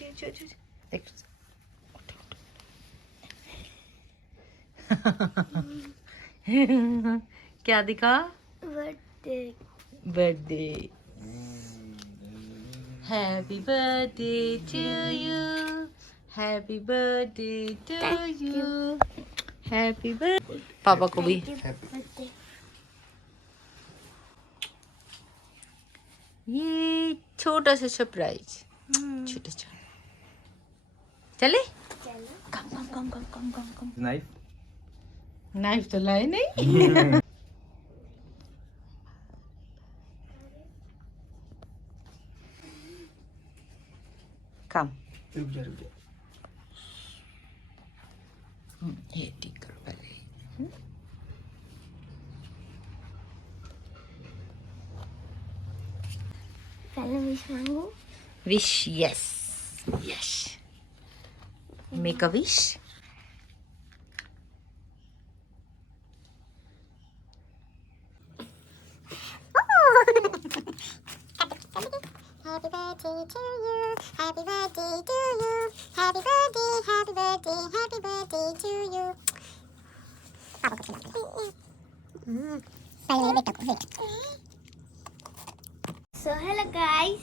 देख क्या दिखा? Birthday. Birthday. Happy birthday to you, happy birthday to you, happy birthday. पापा को भी ये छोटा सा सरप्राइज। छोटा छोटा चले। कम कम कम कम कम कम कम। नाइफ तो लाए नहीं। कम रुक जा। ये ठीक करो पहले। पहले विश मांगू। Wish yes yes make a wish. Happy birthday to you. Happy birthday to you. Happy birthday, happy birthday, happy birthday to you. So hello guys,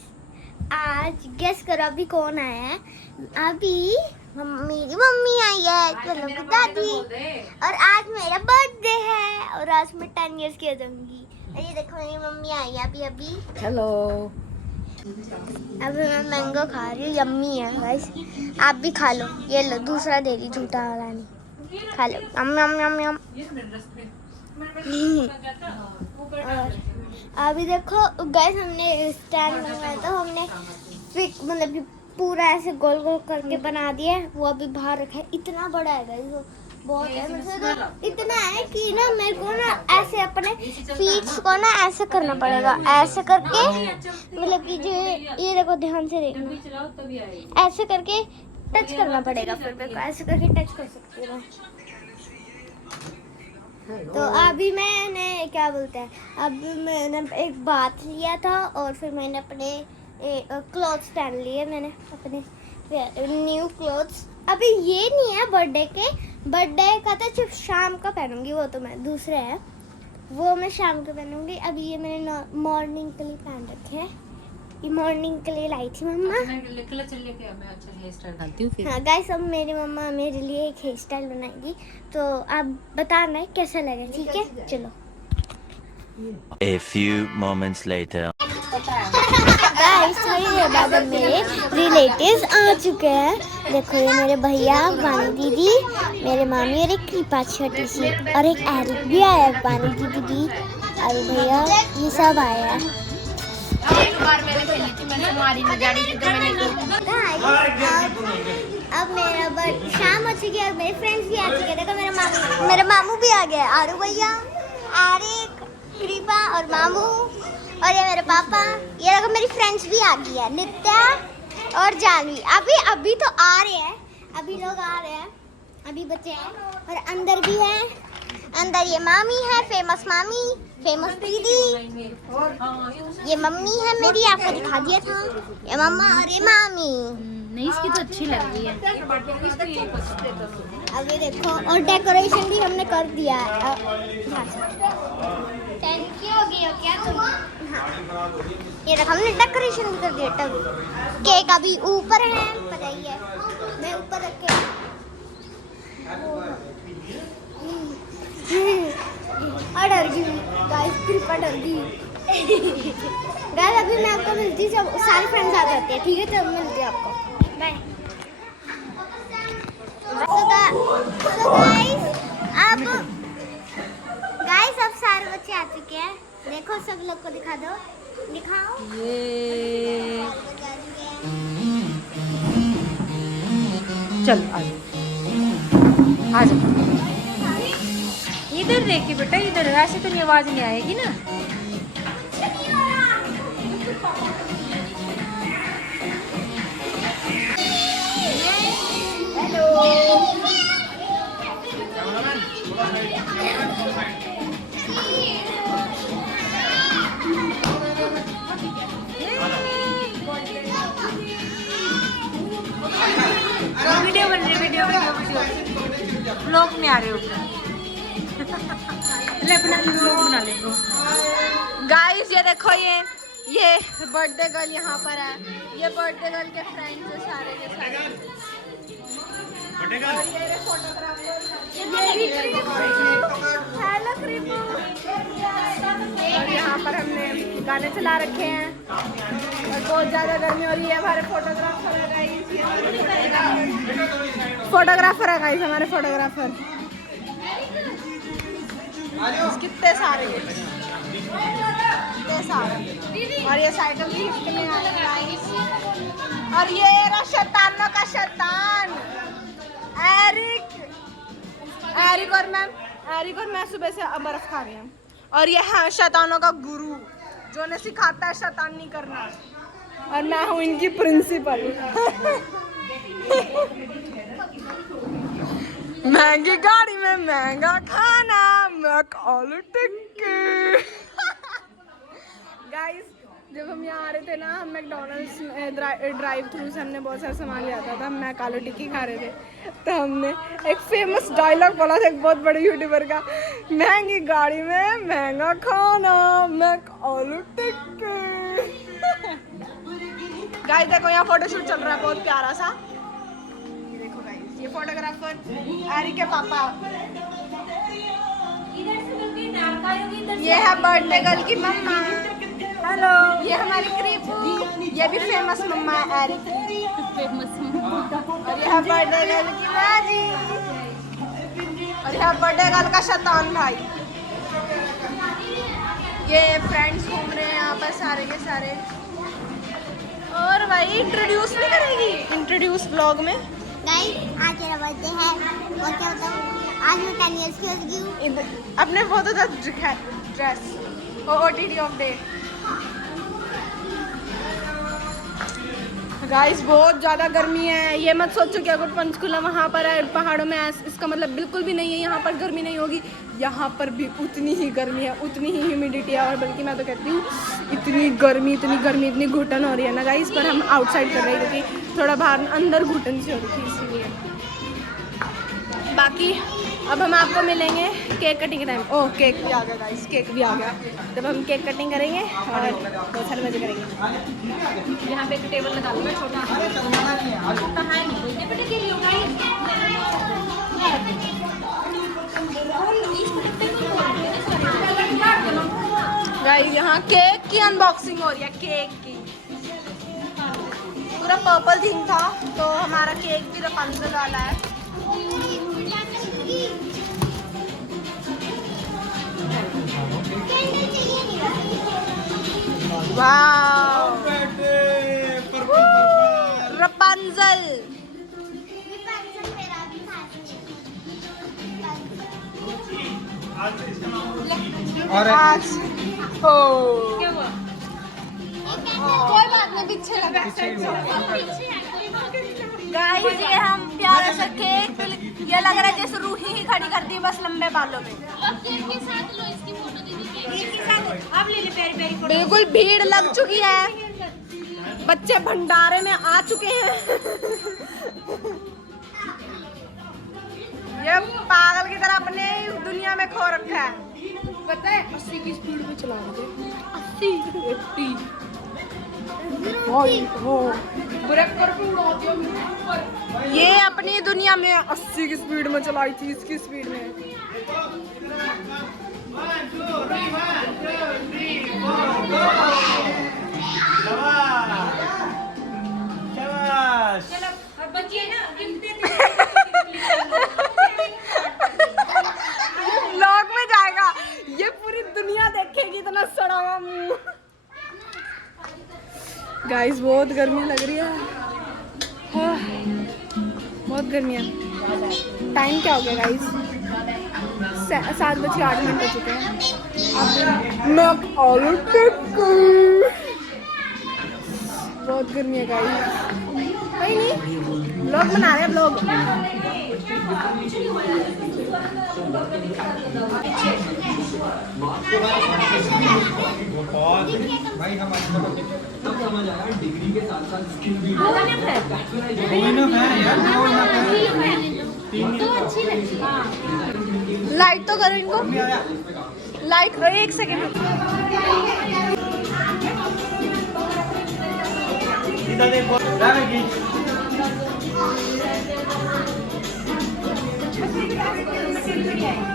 आज गेस करो अभी कौन आया है? अभी मेरी मम्मी आई है, मतलब कि दादी। और आज मेरा बर्थडे है और आज मैं 10 इयर्स की हो जाऊंगी। ये देखो मेरी मम्मी आई है अभी। हेलो। अभी मैं मैंगो खा रही हूँ, यम्मी है गाइस। आप भी खा लो। ये लो दूसरा दे रही, झूठा वाला नहीं। खा लो। यम यम यम यम। और अभी देखो गाइस, हमने स्टैंड बनवाया था, हमने मतलब कि पूरा ऐसे गोल गोल करके बना दिया है। वो अभी बाहर रखा है। इतना बड़ा है गाइस, वो बहुत है। मतलब इतना है कि ना मेरे को ना ऐसे अपने फीट्स को ना ऐसे करना पड़ेगा, ऐसे करके, मतलब कि जो ये देखो, ध्यान से देखो, ऐसे करके टच करना पड़ेगा। फिर मेरे को ऐसे करके टच कर सकती हूँ। तो अभी मैंने क्या बोलते हैं, अभी मैंने एक बात लिया था और फिर मैंने अपने क्लॉथ्स पहन लिए, मैंने अपने न्यू क्लॉथ्स। अभी ये नहीं है बर्थडे का तो सिर्फ शाम का पहनूंगी, वो तो मैं दूसरे है, वो मैं शाम को पहनूंगी। अभी ये मैंने मॉर्निंग के लिए पहन रखे हैं, ये मॉर्निंग के लिए लाई थी मम्मा। हाँ गाइस, अब मेरी मम्मा मेरे लिए एक हेयर स्टाइल बनाएगी, तो आप बताना कैसा लगा, ठीक है? चलो। A few moments later. Guys, थोड़ी देर बाद मेरे रिलेटिव्स आ चुके हैं। देखो, ये मेरे भैया, वानी दीदी, मेरे मामी और एक कृपा छोटी सी, और एक एरिक भी आया है, वानी की दीदी और भैया, ये सब आया है। अब मेरा शाम हो चुकी है और मेरे फ्रेंड्स भी आ चुके हैं। देखो मेरे मामू भी आ गए, आरू भैया, एरिक, कृपा और मामू, और ये मेरे पापा। ये देखो मेरी फ्रेंड्स भी आ गई है, नित्या और जानवी। अभी तो आ रहे हैं, अभी लोग आ रहे हैं, अभी बच्चे हैं। और अंदर भी है, अंदर ये मामी है, फेमस मामी, फेमस दीदी, ये मम्मी है मेरी, आपको दिखा दिया था, ये मम्मा और ये मामी। नहीं, इसकी तो अच्छी लग रही है। अब ये देखो, और डेकोरेशन भी हमने कर दिया है। थैंक यू हो गया क्या तुम? हाँ, ये देखो हमने डेकोरेशन भी कर दिया। तब केक अभी ऊपर है, पता ही है, मैं ऊपर रखे। डर गई गाइस, कृपा डर गई। गाइस, अभी मैं आपको मिलती हूँ, सब सारे फ्रेंड्स आ जाते हैं, ठीक है? तब मिलती हूँ आपको, बाय। अब सारे बच्चे आ चुके हैं। देखो, सब लोग को दिखा दो, दिखाओ। ये चल आ जा। इधर देखिए बेटा, इधर। ऐसे तो आवाज नहीं आएगी ना। व्लॉग में आ रहे हो ले अपना व्लॉग बना ले गाइस। ये देखो ये बर्थडे गर्ल यहाँ पर है। ये बर्थडे गर्ल के फ्रेंड्स है सारे के सारे। Birthday girl hello Kripu. और यहाँ पर हमने गाने चला रखे हैं और बहुत ज़्यादा गर्मी हो रही है। हमारे फोटोग्राफर है गाइस, फोटोग्राफर है गाइस हमारे फोटोग्राफर। कितने सारे और ये साइकिल गिफ्ट में आए गाइस। और ये रहा शैतानों का शैतान एरिक और मैं सुबह से बर्फ खा रही हूँ। और ये है शैतानों का गुरु जो उन्हें सिखाता है शैतान नहीं करना। और मैं हूँ इनकी प्रिंसिपल। महंगी गाड़ी में महंगा खाना आलू टिक्की। गाइस जब हम यहाँ आ रहे थे ना, हम मैकडॉनल्ड्स ड्राइव थ्रू से हमने बहुत सारा सामान लिया था। हम मैं आलू टिक्की खा रहे थे तो हमने एक फेमस डायलॉग बोला था एक बहुत बड़े यूट्यूबर का, महंगी गाड़ी में महंगा खाना आलू टिक्की। गाइस देखो यहाँ फोटोशूट चल रहा है बहुत प्यारा सा। ये देखो गाइस ये फोटोग्राफर एरी के पापा। ये है बर्थडे गर्ल की मम्मा। हेलो ये हमारी क्रीपू। ये भी फेमस मम्मा है एरी फेमस। और ये है बर्थडे गर्ल की बाजी। और ये है बर्थडे गर्ल का शैतान भाई। ये फ्रेंड्स घूम रहे हैं यहाँ पर सारे के सारे। और भाई इंट्रोड्यूस नहीं करेगी इंट्रोड्यूस व्लॉग में। गाइस आज मेरा बर्थडे है और क्या बताऊं, आज मैं 10 इयर्स की हो गई हूँ। अपने बहुत ज़्यादा dress OTD of day. Guys बहुत ज़्यादा गर्मी है। ये मत सोचो कि अगर पंचकुला वहाँ पर है पहाड़ों में इसका मतलब बिल्कुल भी नहीं है यहाँ पर गर्मी नहीं होगी। यहाँ पर भी उतनी ही गर्मी है, उतनी ही ह्यूमिडिटी है। और बल्कि मैं तो कहती हूँ इतनी गर्मी इतनी घुटन हो रही है ना गाइस। पर हम आउटसाइड कर रहे हैं क्योंकि थोड़ा बाहर अंदर घुटन से हो रही थी इसीलिए। बाकी अब हम आपको मिलेंगे केक कटिंग के टाइम। ओह केक भी आ गया गाइस, केक भी आ गया। जब हम केक कटिंग करेंगे और बहुत सारे मजे करेंगे। यहाँ पे एक टेबल लगा लूँगा छोटा है गाइस। यहाँ केक की अनबॉक्सिंग हो रही है। केक की पूरा पर्पल थीम था तो हमारा केक भी रफंजल वाला है। वाओ रफंजल। और आज ओ क्या हुआ? कोई बात नहीं पीछे लगा। गाइस ये हम प्यारे से केक ये लग रहा है जैसे रूही ही खड़ी कर दी बस लंबे बालों में। बिल्कुल भीड़ लग चुकी है। बच्चे भंडारे में आ चुके हैं। ये पागल की तरह अपने दुनिया में खो रखा है। पता है 80 की स्पीड में चला रहे थे। 80 80 ये अपनी दुनिया में 80 की स्पीड में चलाई थी, इसकी स्पीड में। व्लॉग में जाएगा ये पूरी दुनिया देखेगी इतना सड़ा हुआ मुंह। गाइस बहुत गर्मी लग रही है। बहुत गर्मी है। टाइम क्या हो गया गाइस? 7:08 हो चुके हैं। अब आलू टिक्की। बहुत गर्मी है गाइस। कोई नहीं व्लॉग बना रहे हैं व्लॉग। भाई हमारे समझ आया डिग्री के साथ साथ स्किल भी दो इनफ है यार, दो इनफ है। तीन तो अच्छी लगती है। लाइट तो करो इनको, लाइट 1 सेकेंड।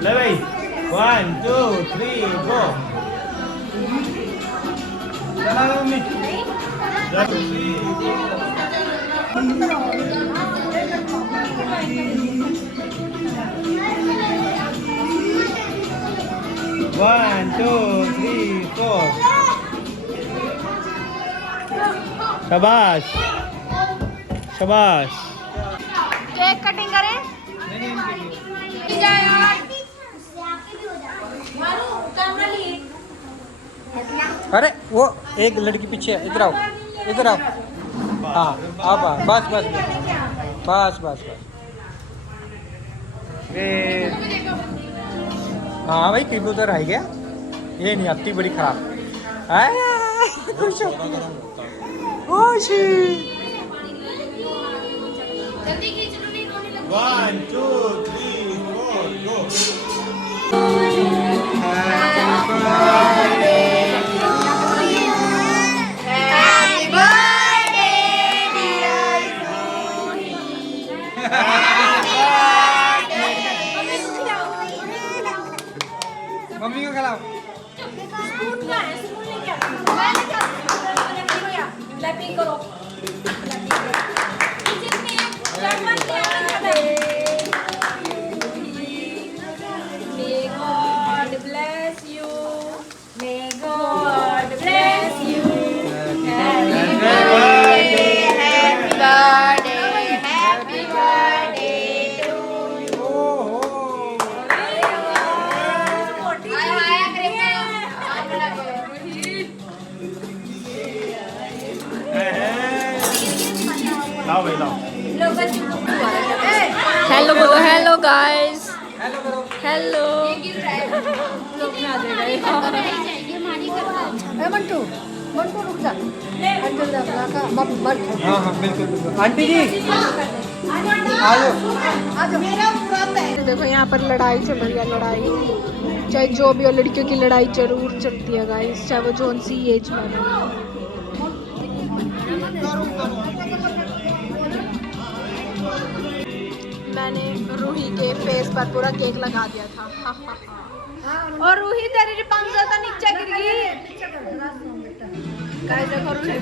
ले भाई 1 2 3 4 चला लो मम्मी 1 2 3 4 शाबाश शाबाश। केक कटिंग करें। अरे वो एक लड़की पीछे है, इधर आओ इधर आओ। हाँ आप बस बस बस बस बस। हाँ भाई कबूतर आ गया, ये नहीं आती बड़ी खराब। खुश हो खुशी। 1 2 3 4 go। मम्मी को खिलाओ। लाओ भाई लाओ। हेलो बोलो, हेलो गाइस, हेलो करो। हेलो। मंटू मंटू रुक जा। हाँ हाँ बिल्कुल बिल्कुल। आंटी जी आ जाओ। देखो यहाँ पर लड़ाई चल रही है, लड़ाई चाहे जो भी हो, लड़कियों की लड़ाई जरूर चलती है गाइस, चाहे वो जोन सी एज में हो। मैंने रूही के फेस पर पूरा केक लगा दिया था। और रूही तेरी रिपंजल तो नीचे गिर गई। गाइस देखो रूही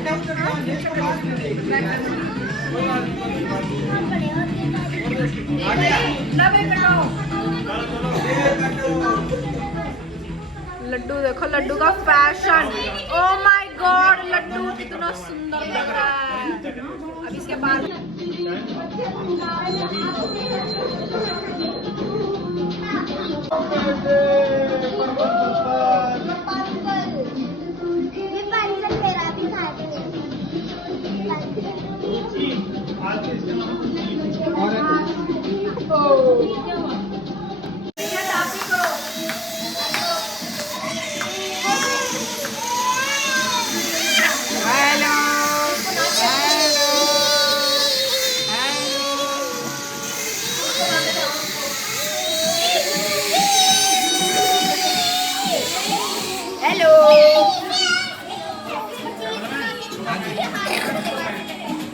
लड्डू देखो, लड्डू का फैशन। ओ माय गॉड, लड्डू कितना सुंदर लग रहा है। अब इसके बाद Happy birthday,